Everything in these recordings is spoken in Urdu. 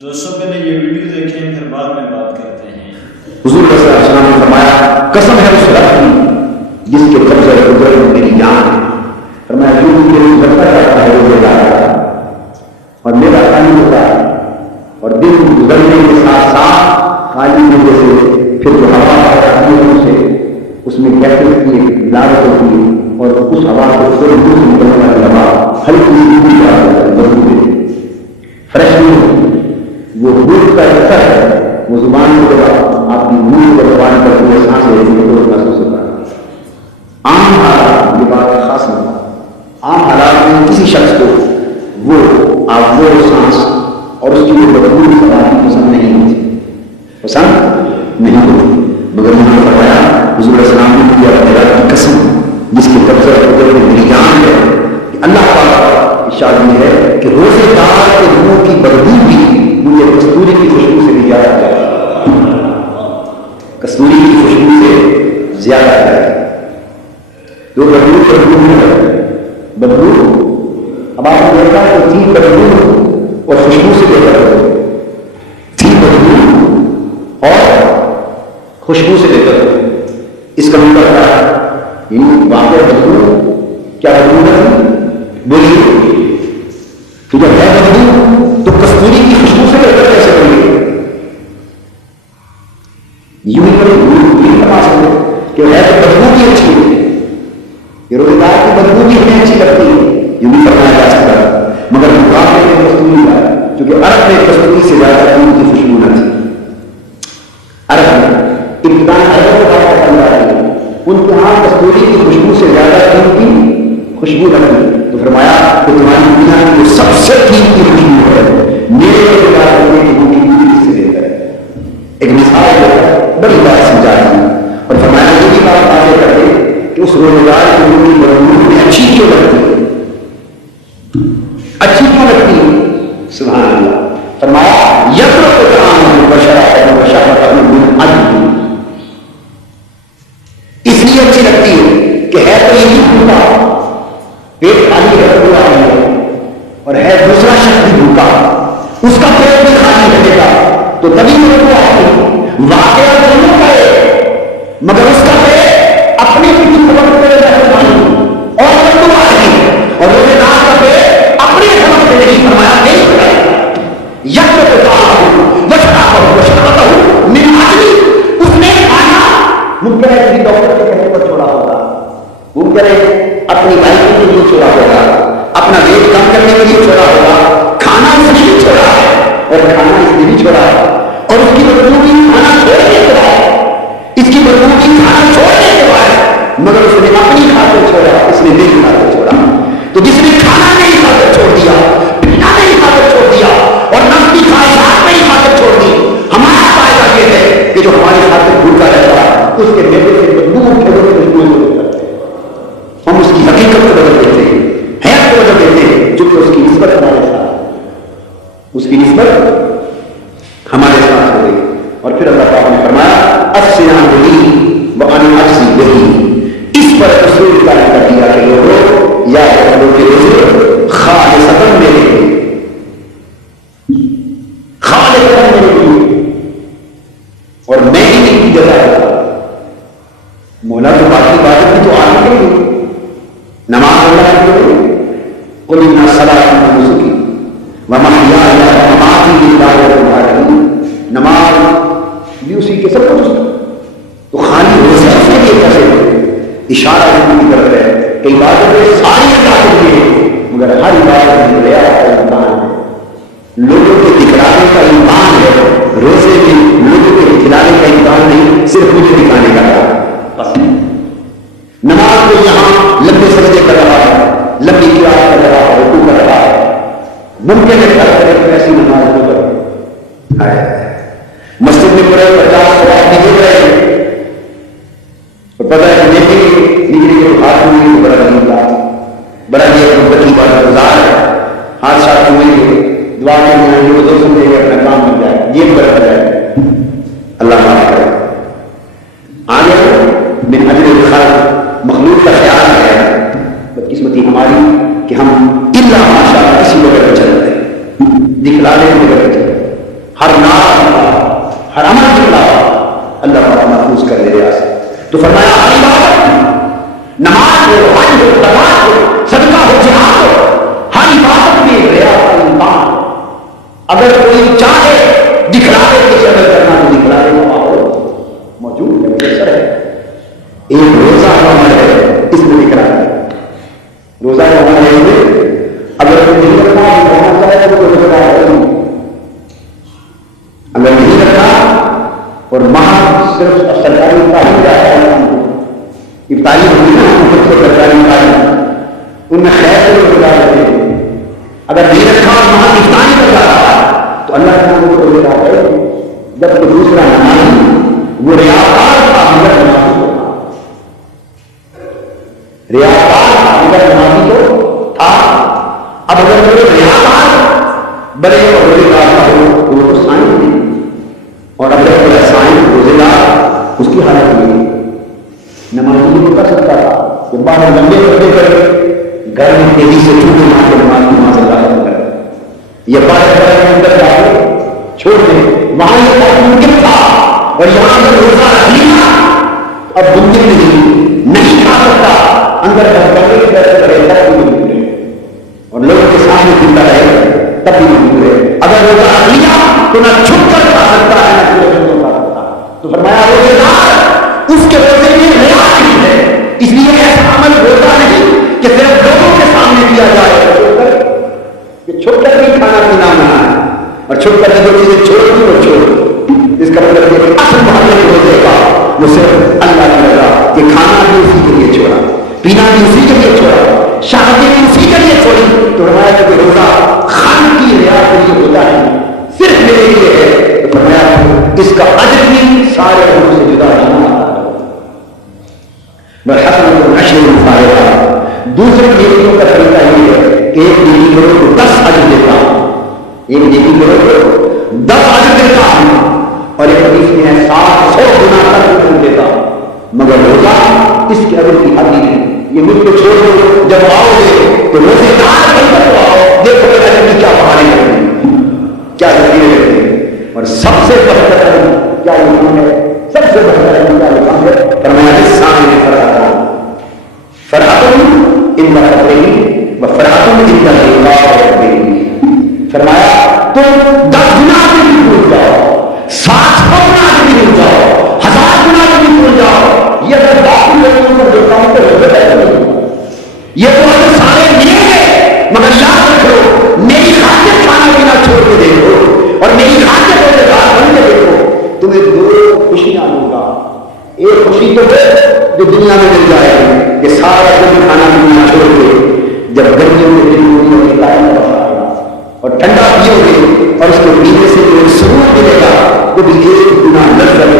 دوستوں پہلے یہ ویڈیو دیکھیں پھر بعد میں بات کرتے ہیں۔ حضور صلی اللہ علیہ وسلم نے فرمایا قسم ہے اس رب کی جس کے قبضہ قدرت میں میری جان ہے، فرمایا جو مجھے گزرتا جاتا ہے وہ میرا اور میرا خالی ہوتا ہے، اور دن گزرنے کے ساتھ ساتھ خالی ہونے سے پھر جو ہوا سے اس میں کیفیت کی ایک ملاوٹ ہوتی ہے، اور اس ہوا کو تھوڑی دور سے نکلنے والی ہوا ہلکی فریش نہیں ہوتی، وہ روح کا اثر ہے، وہ زبان کے بعد آپ کی منہ پر زبان پر پورے سانس لینے میں تو محسوس ہوتا ہے۔ عام حالات یہ بات خاص نہیں، عام حالات میں کسی شخص کو وہ سانس اور اس کی وہ بدبو پسند نہیں ہوتی، مگر انہوں نے فرمایا حضور علیہ السلام نے کیا میرا کی قسم جس کے قبضہ قدرت میں میری جان ہے کہ اللہ پاک ارشاد یہ ہے کہ روزے دار کے منہ کی بدبو بھی مجھے کستوری کی خوشبو سے بھی زیادہ ہے، کستوری کی خوشبو سے زیادہ ہے۔ جو بدبو اب آپ نے دیکھا کہ تھی بدبو اور خوشبو سے بہتر ہو، تھی بدبو اور خوشبو سے بہتر ہو، اس کا مطلب کیا ہے؟ یہ واقع بدبو کیا بدبو ہے؟ بولیے تو جب ہے بدبو تو کستوری کی خوشبو سے بہتر کیسے بنی؟ یوں ہی بتا سکتے کہ ہے تو بدبو بھی اچھی ہے، یہ روزگار کی بدبو بھی ہمیں اچھی لگتی ہے، یوں بھی فرمایا جا سکتا ہے، مگر مقابلے میں کستوری کا ہے کیونکہ عرب میں کستوری سے زیادہ دودھ کی خوشبو نہ تھی۔ عرب میں ابتدائی عرب کو بات کرنا ہے ان کے ہاں کستوری کی خوشبو سے زیادہ دودھ کی خوشبو نہ تھی، تو فرمایا کہ تمہاری دنیا کی سب سے قیمتی خوشبو ہے میرے روزگار کرنے کی بوٹی سے بہتر ہے۔ ایک مثال ہے بڑی بات سمجھاتی ہے، اور فرمایا یہ بھی بات واضح کر دے کہ اس روزگار کی بوٹی بدبو میں اچھی کیوں لگتی ہے، اچھی کیوں لگتی ہے؟ سبحان اللہ۔ فرمایا یترک طعامہ وشرابہ وشہوتہ من اجلہ، اس لیے اچھی لگتی ہے کہ ہے تو یہ بھوکا، پیٹ خالی ہے پورا ہے، اور ہے دوسرا شخص بھی بھوکا، اس کا پیٹ بھی خالی رہے گا، تو تبھی میرے کو آتی واقعہ دونوں کا ہے، مگر اس کا پیٹ اپنی پیٹھی کو پکڑ کے رہتا ہے اور بدبو آ رہی ہے، اور روزے دار کا پیٹ اپنی سمجھ سے نہیں، فرمایا نہیں ہے یترک طعامہ وشرابہ وشہوتہ من اجلہ، اس نے کھانا ممکن ہے کسی ڈاکٹر کے کہنے پر چھوڑا ہوگا، ممکن ہے اپنی لائف کے لیے چھوڑا ہوگا، اپنا ویٹ کم کرنے کے لیے چھوڑا ہوگا، کھانا اس نے بھی چھوڑا ہے، اور کھانا اس نے بھی چھوڑا ہے، اور اس کی بدبو بھی کھانا چھوڑنے کے بعد، اس کی بدبو بھی کھانا چھوڑنے کے بعد، مگر اس نے اپنی خاطر چھوڑا، اس نے میری خاطر چھوڑا۔ تو جس نے کھانا نہیں خاطر چھوڑ دیا، پینا نہیں خاطر چھوڑ دیا، اور نفس کی خواہشات نہیں خاطر چھوڑ دی، ہمارا فائدہ یہ ہے کہ جو ہماری خاطر بھوکا رہتا ہے اس کے میوے سے بدبو کھڑوں کی خوشبو سے ہم اس کی حقیقت کو بدل دیتے ہیں، حیات کو بدل دیتے ہیں، چونکہ اس کی نسبت ہمارے ساتھ، اس کی نسبت ہمارے ساتھ ہو گئی۔ اور پھر اللہ تعالیٰ نے فرمایا الصیام لی وانا اجزی بہ، اس پر رسول کا کر دیا کہ لوگوں یا لوگوں کے روزے خالصتاً میرے لیے، خالصتاً میرے لیے، اور میں ہی ان کی جزا ہے۔ مولا تو باقی عبادت کی تو آگے کے لیے نماز اللہ کے لیے، قل ان صلاتی ونسکی ومحیایا ومماتی للہ رب العالمین، نماز بھی اسی کے سب کچھ، تو خالی روزہ اس کے لیے کیسے ہو؟ اشارہ کی طرف ہے کہ عبادتیں ساری اللہ کے لیے ہیں، مگر ہر عبادت میں ریا کا امکان ہے، لوگوں کے دکھلانے کا امکان ہے، روزے میں لوگوں کے دکھلانے کا امکان نہیں، صرف مجھے دکھانے کا ہے بس۔ نماز کو یہاں لمبے سجدے کر رہا ہے، لمبی قرات کر رہا ہے، رکوع کر رہا ہے، ممکن ہے ایسی نماز نہ کرے، مسجد میں پڑے 50 سواب نکل رہے ہیں، اور پتہ ہے کہ نکلی کے ہاتھ ہوئی تو بڑا نہیں تھا، بڑا یہ کی بات گزار ہے، ہاتھ ساتھ ہوئیں گے، دعا کے لیے وہ دو سمجھے گے اپنا کام بن جائے، یہ برت جائے، اللہ معاف کرے۔ آگے من اجل الخلق، مخلوق کا خیال ہے، بدقسمتی ہماری کہ ہم الا ماشاء اللہ اسی وقت چلتے ہیں، دکھلا لیں گے تو فرمایا ہر عبادت، نماز ہو، حج ہو، زکات ہو، صدقہ ہو، جہاد ہو، ہر عبادت میں ریا کا امکان. اگر کوئی چاہے دکھلاوے کے سے عمل کرنا تو دکھلاوے کا ماحول موجود ہے، میسر ہے. ایک روزہ کا عمل ہے، اس میں دکھلا ہے. روزہ کا عمل ہے، اگر کوئی نہیں رکھنا ہونا چاہے تو کوئی روزہ ہے نہیں. اگر نہیں رکھا اور صرف سرکاری تعلیم کا ہے، ابتدائی ہوگی نا حکومت کو سرکاری تعلیم ان میں خیر سے روزہ رکھتے ہیں. اگر نہیں رکھا اور ابتدائی کر رہا تو اللہ تعالیٰ کو روزہ ہے. جب تو دوسرا نمازی وہ ریاکار کا مگر نمازی ہوتا، ریاکار کا مگر نمازی تو تھا. اب اگر وہ ریاکار بڑے اور روزے دار کا ہو وہ تو سائن نہیں، اور اگر کوئی سائن روزے دار اس کی حالت نہیں. نمازی کو کر سکتا تھا کہ باہر لمبے لمبے کر گھر میں تیزی سے چھوٹے ماں کے نماز اللہ کر یا باہر اندر جا کے چھوڑ دیں. وہاں یہ بہت ممکن تھا اور یہاں پر روزہ رکھ لیا اب ممکن نہیں کھا سکتا. اندر اور لوگوں کے سامنے زندہ رہے تب بھی ممکن ہے. اگر روزہ رکھ لیا تو نہ چھپ کر کھا سکتا ہے نہ چھوڑ کر کھا سکتا. تو فرمایا روزے دار اس کے روزے میں ریا نہیں ہے. اس لیے ایسا عمل روزہ نہیں کہ صرف لوگوں کے سامنے کیا جائے کہ چھپ کر بھی کھانا پینا منع ہے اور چھپ کر جو چیزیں چھوڑ دی وہ چھوڑ. اس کا مطلب یہ کہ اصل محل روزے کا وہ صرف اللہ کی رضا کہ کھانا بھی اسی کے لیے چھوڑا، پینا بھی اسی کے لیے چھوڑا، شادی بھی اسی کے لیے چھوڑی. تو فرمایا کہ روزہ خان کی ریا کے لیے ہوتا ہے، صرف میرے لیے ہے. تو فرمایا اس کا اجر بھی سارے لوگوں سے جدا نہیں آتا. حسنۃ العشر امثالها. دوسرے نیکیوں کا طریقہ یہ ہے کہ ایک نیکی کرو تو 10 اجر دیتا ہوں، ایک نیکی کرو تو 10 اجر دیتا ہوں. اور ایک حدیث میں ہے 700 گنا تک اجر دیتا ہوں. مگر روزہ اس کے اجر کی حد نہیں. یہ مجھ کو چھوڑ دو، جب آؤ گے تو روزے دار بن کر آؤ، دیکھو گے اجر کی کیا بہانے کرتے ہیں، کیا ذریعے کرتے ہیں. اور سب سے بہتر اجر کیا لکھا ہے، سب سے بہتر اجر کیا لکھا ہے. فرمایا سامنے فرحت ان برابری و فرحت ان کا. فرمایا تم 10 گنا بھی بھول جاؤ، 700 گنا بھی بھول جاؤ، 1000 گنا بھی بھول جاؤ. یہ اگر باقی لوگوں کو جو کام تو یہ تو اگر سارے ملیں گے. مگر یاد رکھو میری خاطر کھانا پینا چھوڑ کے دیکھو اور میری خاطر روزے دار بن کے دیکھو، تمہیں 2 خوشیاں دوں گا. ایک خوشی تو ہے جو دنیا میں مل جائے گی کہ سارا دن کھانا پینا چھوڑ کے جب گرمیوں میں دن ہوگی اور ٹھنڈا پیو گے اور اس کو پینے سے جو سکون ملے گا وہ بھی 1 گنا لذت ہوگی.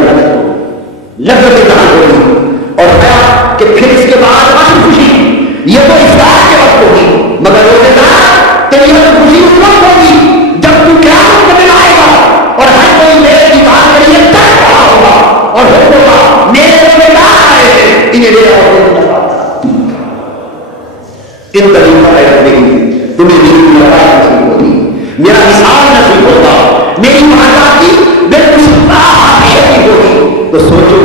اور کیا کہ پھر اس کے بعد اصل خوشی یہ تو افطار کے وقت ہوگی، مگر روزے دار تیری خوشی اس وقت ہوگی جب تو قیامت کا دن آئے گا اور ہر کوئی میرے کی بات کے لیے تڑپ رہا ہوگا اور ہوگا میرے روزے دار آئے تھے انہیں لے جاؤ. ان طریقہ نہیں تمہیں میری ملاقات نصیب ہوگی، میرا مثال نصیب ہوگا، میری ملاقات کی بالکل ہوگی. تو سوچو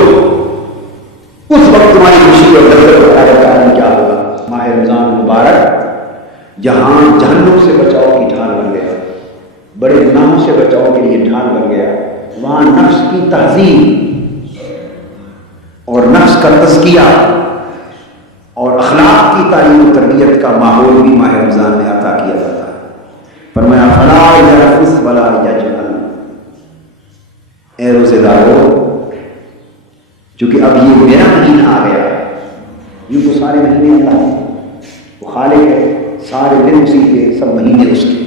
اس وقت تمہاری خوشی اور لذت کا کارن کیا ہوگا. ماہ رمضان مبارک جہاں جہنم سے بچاؤ کی ڈھال بن گیا، بڑے گناہوں سے بچاؤ کے لیے ڈھال بن گیا، وہاں نفس کی تہذیب اور نفس کا تزکیہ اور اخلاق کی تعلیم و تربیت کا ماحول بھی ماہ رمضان میں عطا کیا جاتا ہے. فرمایا فلا یرفث ولا یجهل. اے روزے دارو، چونکہ اب یہ میرا مہینہ آ گیا ہے، یوں تو سارے مہینے اللہ وہ خالق ہے، سارے دن اسی کے، سب مہینے اس کے،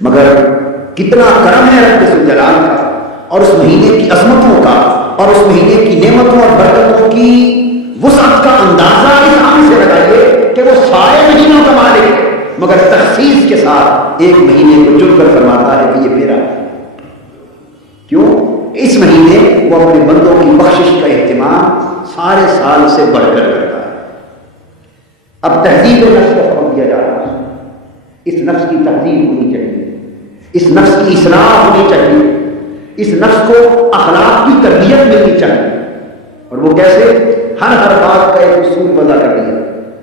مگر کتنا کرم ہے رب ذوالجلال کا اور اس مہینے کی عظمتوں کا اور اس مہینے کی نعمتوں اور برکتوں کی وسعت کا اندازہ اس عام سے لگائیے کہ وہ سارے مہینوں کا مالک ہے، مگر تخصیص کے ساتھ ایک مہینے کو چن کر فرماتا ہے کہ یہ میرا ہے. کیوں؟ اس مہینے وہ اپنے بندوں کی بخشش کا اہتمام سارے سال سے بڑھ کر کرتا ہے. اب تہذیب نفس کا حکم دیا جا رہا ہے. اس نفس کی تہذیب ہونی چاہیے، اس نفس کی اصلاح ہونی چاہیے، اس نفس کو اخلاق کی تربیت ملنی چاہیے. اور وہ کیسے؟ ہر بات کا ایک اصول وضع کر دیا.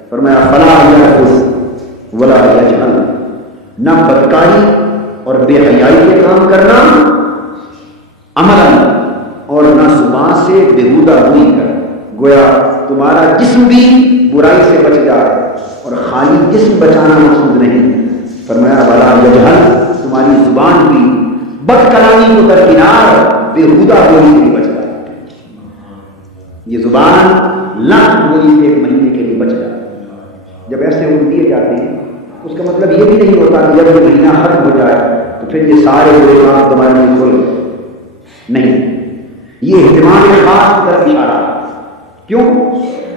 فرمایا فلا یرفث ولا یجهل، نہ بدکاری اور بے حیائی کے کام کرنا عملاً، اور نہ زبان سے بےہودہ روئی کر. گویا تمہارا جسم بھی برائی سے بچ جائے اور خالی جسم بچانا مقصود نہیں. فرمایا ولا یجهل، تمہاری زبان بھی بد کلامی کو درکنار بےہودہ بولی سے بچ جائے. یہ زبان لاکھ بولی سے ایک مہینے کے لیے بچ جائے. جب ایسے اڑ دیے جاتے ہیں اس کا مطلب یہ بھی نہیں ہوتا کہ جب یہ مہینہ ختم ہو جائے تو پھر یہ سارے برے کام تمہارے لیے کھل نہیں. یہ اہتمام خاص کی طرف اشارہ. کیوں؟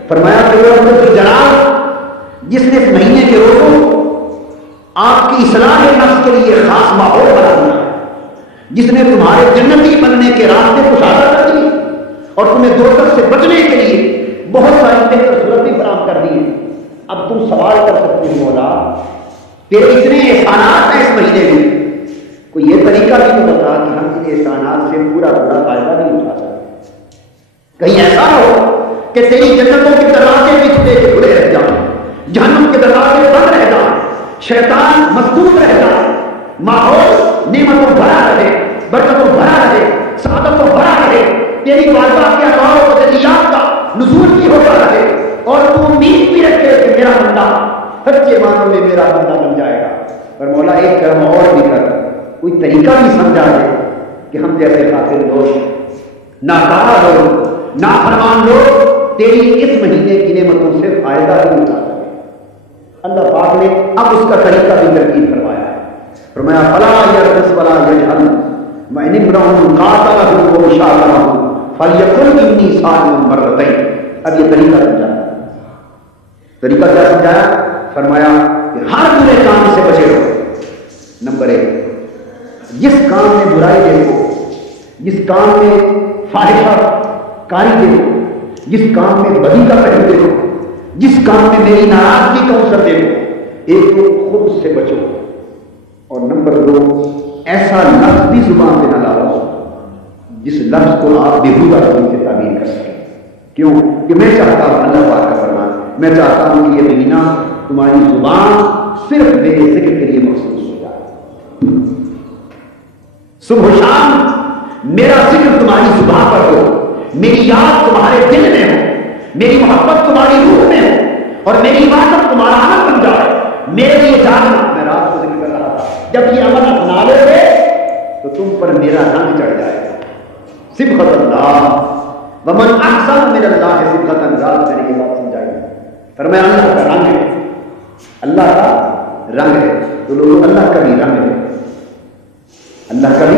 فرمایا کہ وہ جناب جس نے اس مہینے کے روزوں آپ کی اصلاح نفس کے لیے خاص ماحول بنا دیا، جس نے تمہارے جنتی بننے کے راستے کو کشادہ کر دیے اور تمہیں دوزخ سے بچنے کے لیے بہت ساری بہتر صورتیں فراہم کر دی ہیں. اب تم سوال کر سکتے ہو مولا تیرے اتنے احسانات ہیں اس مہینے میں، کوئی یہ طریقہ بھی تو بتا کہ ہم ان احسانات سے پورا فائدہ نہیں اٹھا سکتے. کہیں ایسا ہو کہ تیری جنتوں کے دروازے بھی کھلے کے کھلے رہ جائیں، جہنم کے دروازے بند رہ جائیں، شیطان مسدود رہ جائے، ماحول نعمتوں بھرا رہے، برکتوں بھرا رہے، سعادتوں بھرا رہے، تیری والدہ کے انوار و تجلیات کا نزول بھی ہوتا رہے، اور تو امید بھی رکھے کہ میرا بندہ سچے معنوں میں میرا بندہ بن جائے گا. پر مولا ایک کرم اور بھی کر، کوئی طریقہ بھی سمجھا دے کہ ہم جیسے قاتل لوگ، ناکارہ لوگ، نافرمان لوگ تیری اس مہینے کی نعمتوں سے فائدہ بھی اٹھا سکے. اللہ پاک نے اب اس کا طریقہ بھی ترتیب فرمایا ہے. فرمایا فلا یرفث ولا یجهل وان امرؤ قاتله وشاهده فلیقل انی صائم مرتين. اب یہ طریقہ سمجھایا. طریقہ کیا سمجھایا؟ فرمایا کہ ہر برے کام سے بچے رہو. نمبر 1، جس کام میں برائی دیکھو، جس کام میں فاحشہ کاری دیکھو، جس کام میں بدی کا پہلو دیکھو، جس کام میں میری ناراضگی کا عنصر دیکھو، ایک تو خود سے بچو، اور نمبر 2، ایسا لفظ بھی زبان پہ نہ لاؤ جس لفظ کو آپ بےہودہ روی سے تعبیر کر سکیں. کیوں کہ میں چاہتا ہوں، اللہ پاک کا فرمان، میں چاہتا ہوں کہ یہ مہینہ تمہاری زبان صرف میرے ذکر کے لیے مخصوص ہو جائے. صبح و شام میرا ذکر تمہاری زبان پر ہو، میری یاد تمہارے دل میں ہو، میری محبت تمہاری روح میں ہو، اور میری عبادت تمہارا عمل بن جائے. میرے لیے جاگنا، میں رات کو ذکر کر رہا تھا، جب یہ عمل اپنا لو گے تو تم پر میرا رنگ چڑھ جائے گا. صبغۃ اللہ ومن احسن من اللہ صبغۃ. رات میں یہ بات سمجھائی. فرمایا اللہ کا رنگ ہے، اللہ کا رنگ ہے. تو لوگوں اللہ کا بھی رنگ ہے، اللہ کا بھی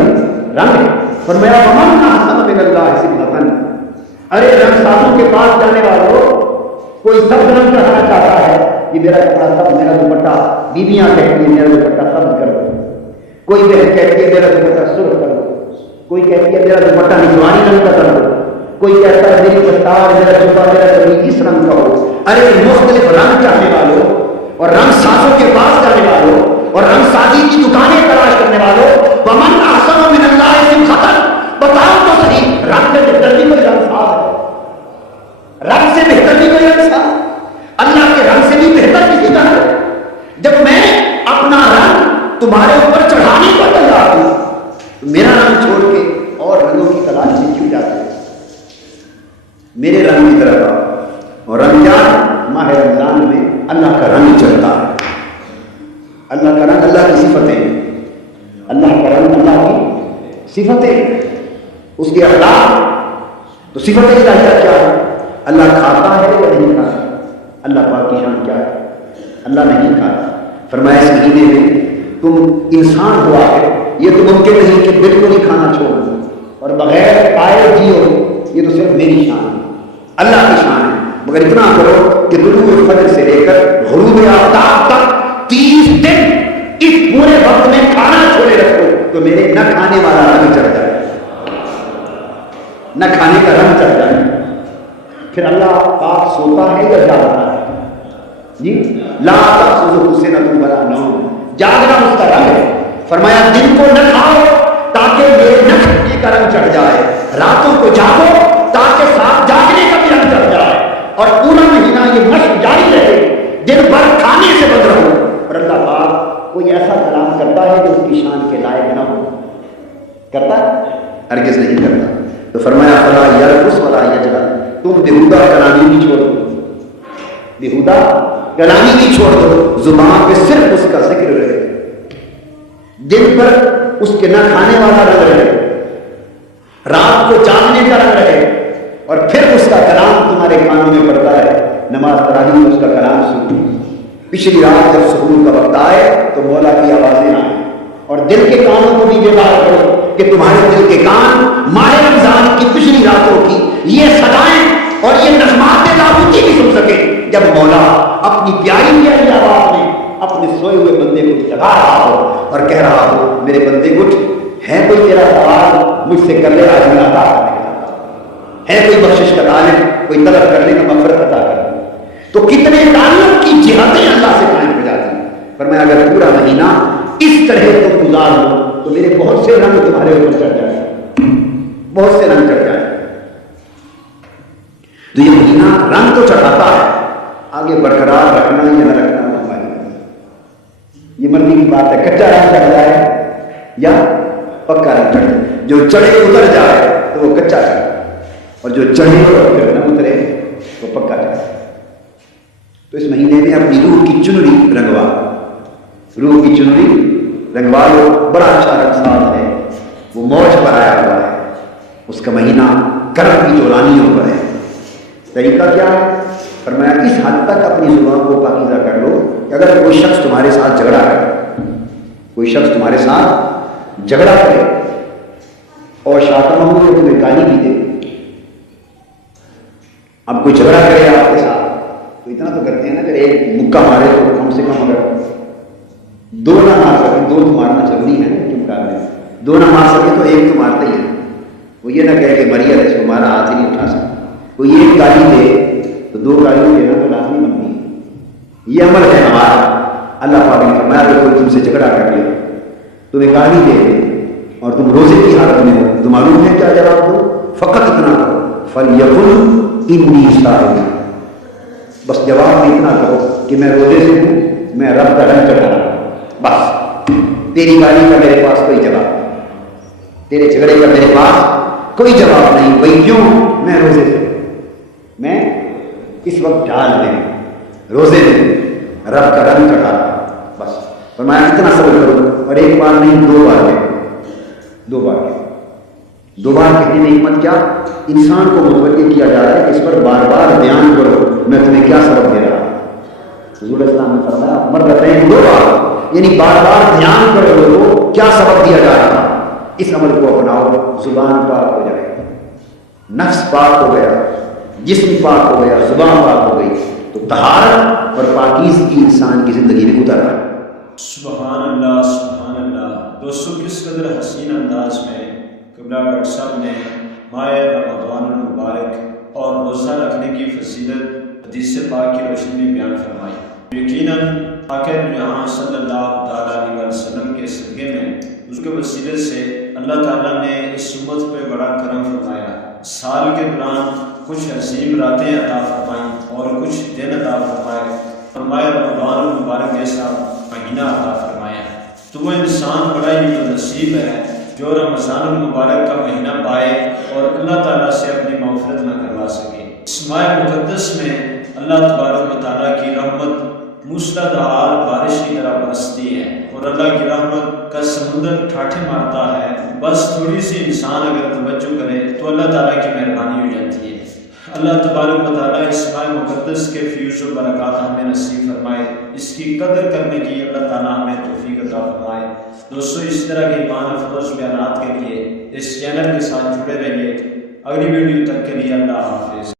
رنگ ہے. فرمایا ومن احسن من اللہ صبغۃ. ارے رنگ سازوں کے پاس جانے والوں، کوئی سبز رنگ کرنا چاہتا ہے، یہ میرا کپڑا سبز، میرا دوپٹہ، بیویاں کہتی ہیں میرا دوپٹہ سبز کر دو، کوئی بہن کہتی ہے میرا دوپٹہ سرخ کر دو، کوئی کہتی ہے میرا دوپٹہ نجوانی رنگ کا کر دو، کوئی کہتا ہے میری دستار، میرا جوبہ، میرا قمیض اس رنگ کا ہو. ارے مختلف رنگ چاہنے والوں اور رنگ سازوں کے پاس جانے والوں اور رنگ سازی کی دکانیں تلاش کرنے والوں، ومن احسن من اللہ صبغۃ. بتاؤ تو صحیح، رنگ سے بہتر بھی کوئی رنگ ساز ہے؟ رنگ سے بہتر بھی کوئی رنگ ساز؟ اللہ کے رنگ سے بھی بہتر کسی کا ہے؟ جب میں اپنا رنگ تمہارے اوپر چڑھانے پر تیار ہوں تو میرا رنگ چھوڑ کے اور رنگوں کی تلاش میں کیوں جاتے ہیں؟ میرے رنگ کی طرف آؤ. اور رمضان ماہ رمضان میں اللہ کا رنگ چڑھتا ہے. اللہ کا رنگ اللہ کی صفتیں، اللہ کا رنگ اللہ کی صفتیں، اس کے اخلاق. تو صفت الہیہ کیا ہے؟ اللہ کھاتا ہے یا نہیں کھاتا؟ اللہ پاک کی شان کیا ہے؟ اللہ نہیں کھاتا. فرمایا اس مہینے میں تم انسان ہوا ہے، یہ تو ممکن نہیں کہ بالکل ہی کھانا چھوڑ دو اور بغیر پائے جیو. یہ تو صرف میری شان ہے، اللہ کی شان ہے. مگر اتنا کرو کہ طلوع فجر سے لے کر غروب آفتاب تک 30 دن اس پورے وقت میں کھانا چھوڑے رکھو تو میرے نہ کھانے والا رنگ چڑھ جائے، نہ کھانے کا رنگ چڑھ جائے. پھر اللہ پاک سوتا ہے یا جاگتا ہے؟ جی لا تأخذہ سنۃ ولا نوم. جاگنا اس کا رنگ ہے. فرمایا دن کو نہ کھاؤ تاکہ میرے نہ کھانے کا رنگ چڑھ جائے، راتوں کو جاگو تاکہ ساتھ جاگنے کرتا ہرگز نہیں کرتا. تو فرمایا فلا یرقص ولا یجهر، تم بےہودہ کلامی بھی چھوڑ دو، بےہودہ کلامی بھی چھوڑ دو، زبان پہ صرف اس کا ذکر رہے، دن پر اس کے نہ کھانے والا رنگ رہے، رات کو جاننے کا رنگ رہے، اور پھر اس کا کلام تمہارے کانوں میں پڑتا ہے. نماز تراویح میں اس کا کلام سنو. پچھلی رات جب سحور کا وقت آئے تو مولا کی آوازیں آئیں، اور دل کے کانوں کو بھی بیدار کرو کہ تمہارے دل کے کان ماہ رمضان کی پچھلی راتوں کی یہ صدائیں اور یہ نغمات تابوتی بھی سن سکے، جب مولا اپنی پیاری پیاری آواز میں اپنے سوئے ہوئے بندے کو جگا رہا ہو اور کہہ رہا ہو میرے بندے اٹھ، ہے کوئی تیرا سوال مجھ سے کر لے، آج میں عطا کرنے کا، ہے کوئی بخشش کا طالب، کوئی طلب کرنے کا مغفرت عطا کر. تو کتنے تعلق کی جہتیں اللہ سے قائم ہو جاتی ہیں. پر میں اگر پورا مہینہ اس طرح تو گزار لوں تو میرے بہت سے رنگ تمہارے اوپر چڑھ جائیں، بہت سے رنگ چڑھ جائیں. تو یہ مہینہ رنگ تو چڑھاتا ہے، آگے برقرار رکھنا یا نہ رکھنا یہ مرضی کی بات ہے. کچا رنگ چڑھ جائے یا پکا رنگ چڑھ جائے، جو چڑھے اتر جائے تو وہ کچا چڑھے، اور جو چڑھے اور نہ اترے وہ پکا چڑھے. تو اس مہینے میں اپنی روح کی چنری رنگوا، روح کی چنری رنگوا لو. بڑا اچھا رنگ ساز ہے، وہ موج پر آیا ہوا ہے، اس کا مہینہ کرم کی جولانیوں پر ہے. طریقہ کیا ہے؟ فرمایا اس حد تک اپنی زبان کو پاکیزہ کر لو کہ اگر کوئی شخص تمہارے ساتھ جھگڑا کرے، کوئی شخص تمہارے ساتھ جھگڑا کرے اور شاتمہ ہو تو تمہیں گالی بھی دے. اب کوئی جھگڑا کرے آپ کے ساتھ تو اتنا تو کرتے ہیں نا کہ ایک مکہ مارے تو کم سے کم اگر دو نہ مار سکیں، دو تو مارنا ضروری ہے نا، کیوں کہا ہے دو نہ مار سکے تو ایک تو مارتے ہی ہے. وہ یہ نہ کہے کہ مریا اس کو مارا ہاتھ ہی نہیں اٹھا سکتا. کوئی ایک گالی دے تو دو گالی دینا تو لازمی بنتی ہے. یہ عمل ہے ہمارا. اللہ پاک نے فرمایا کہ کوئی تم سے جھگڑا کر لے، تمہیں گالی دے اور تم روزے کی حالت میں ہو، تو معلوم ہے کیا جواب دو؟ فقط اتنا کرو فَلْيَقُلْ إِنِّي صَائِمٌ، بس جواب میں اتنا کہو کہ میں روزے سے ہوں، میں رب کا رنگ چڑھا رہا ہوں. بس تیری گالی کا میرے پاس کوئی جواب نہیں، تیرے جھگڑے کا میرے پاس کوئی جواب نہیں. وہی کیوں؟ میں روزے سے، میں اس وقت ڈال دیں روزے میں رب کا رنگ چڑھا رہا ہوں. بس فرمایا اتنا صبر کرو. اور ایک بار نہیں، دو بار ہے، دو بار ہے. دو بار کہنے میں حکمت کیا؟ انسان کو متوجہ کیا جا رہا ہے کہ اس پر بار بار بیان کرو میں تمہیں کیا سبق دے رہا ہوں. حضور علیہ السلام نے فرمایا مرتين، دو بار، یعنی بار بار بیان کرو لوگوں کیا سبق دیا جا رہا ہے. اس عمل کو اپناؤ، زبان پاک ہو جائے، نفس پاک ہو گیا، جسم پاک ہو گیا، زبان پاک ہو گئی، تو طہارت اور پاکیزگی انسان کی زندگی میں اتر رہا ہے. سبحان اللہ سبحان اللہ. دوستوں کس قدر حسین انداز میں قبلہ ڈاکٹر صاحب نے ماہ رمضان المبارک اور روزہ رکھنے کی فضیلت حدیث پاک کی روشنی میں بیان فرمائی. یقیناً آقا جہاں صلی اللہ تعالیٰ علیہ وسلم کے صدقے میں اس کے وسیلے سے اللہ تعالیٰ نے اس امت پہ بڑا کرم فرمایا. سال کے دوران کچھ عظیم راتیں عطا فرمائیں اور کچھ دن عطا فرمائے، اور ماہ رمضان المبارک جیسا مہینہ عطا فرمایا. تو وہ انسان بڑا ہی نصیب ہے جو رمضان المبارک کا مہینہ پائے اور اللہ تعالیٰ سے اپنی مغفرت نہ کروا سکے. اس ماہ مقدس میں اللہ تبارک و تعالیٰ کی رحمت موسلادھار بارش کی طرح برستی ہے، اور اللہ کی رحمت کا سمندر ٹھاٹھے مارتا ہے. بس تھوڑی سی انسان اگر توجہ کرے تو اللہ تعالیٰ کی مہربانی ہو جاتی ہے. اللہ تبارک و تعالیٰ اس ماہ مقدس کے فیوز و برکات ہمیں نصیب فرمائے، اس کی قدر کرنے کی اللہ تعالیٰ ہمیں توفیق عطا فرمائے. دوستو اس طرح کے ایمان افروز بیانات کے لیے اس چینل کے ساتھ جڑے رہیے. اگلی ویڈیو تک کے لیے اللہ حافظ.